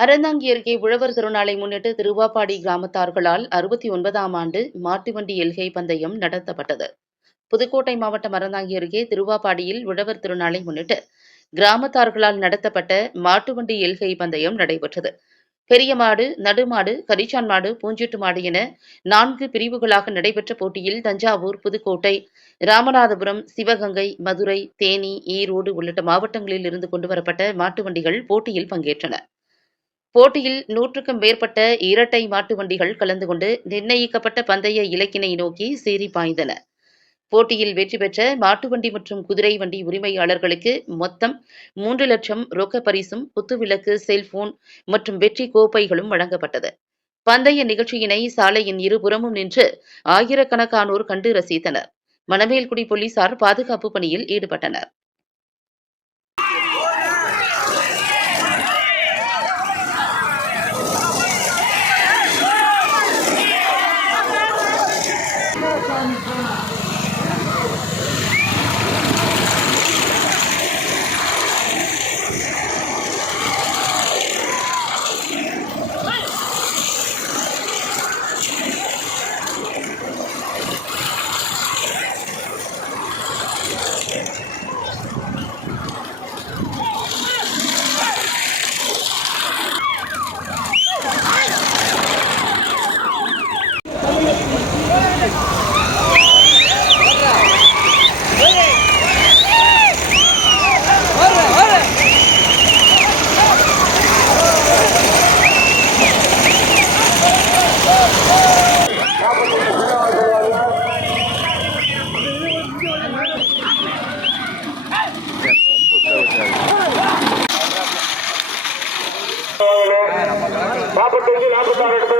அறந்தாங்கி அருகே உழவர் திருநாளை முன்னிட்டு திருவாப்பாடி கிராமத்தார்களால் அறுபத்தி ஒன்பதாம் ஆண்டு மாட்டு வண்டி எல்கை பந்தயம் நடத்தப்பட்டது. புதுக்கோட்டை மாவட்டம் அறந்தாங்கி அருகே திருவாப்பாடியில் உழவர் திருநாளை முன்னிட்டு கிராமத்தார்களால் நடத்தப்பட்ட மாட்டு வண்டி எல்கை பந்தயம் நடைபெற்றது. பெரிய மாடு நடுமாடு கரிச்சான் மாடு பூஞ்சிட்டு மாடு என நான்கு பிரிவுகளாக நடைபெற்ற போட்டியில் தஞ்சாவூர் புதுக்கோட்டை ராமநாதபுரம் சிவகங்கை மதுரை தேனி ஈரோடு உள்ளிட்ட மாவட்டங்களில் இருந்து கொண்டுவரப்பட்ட மாட்டு வண்டிகள் போட்டியில் பங்கேற்றன. போட்டியில் நூற்றுக்கும் மேற்பட்ட இரட்டை மாட்டு வண்டிகள் கலந்து கொண்டு நிர்ணயிக்கப்பட்ட பந்தய இலக்கினை நோக்கி சீறி பாய்ந்தன. போட்டியில் வெற்றி பெற்ற மாட்டு வண்டி மற்றும் குதிரை வண்டி உரிமையாளர்களுக்கு மொத்தம் மூன்று லட்சம் ரொக்க பரிசும் குத்துவிளக்கு செல்போன் மற்றும் வெற்றி கோப்பைகளும் வழங்கப்பட்டது. பந்தய நிகழ்ச்சியினை சாலையின் இருபுறமும் நின்று ஆயிரக்கணக்கானோர் கண்டு ரசித்தனர். மணமேல்குடி போலீசார் பாதுகாப்பு பணியில் ஈடுபட்டனர். করা মিথ্যা না உள்ள இங்க வாங்க மாட்டி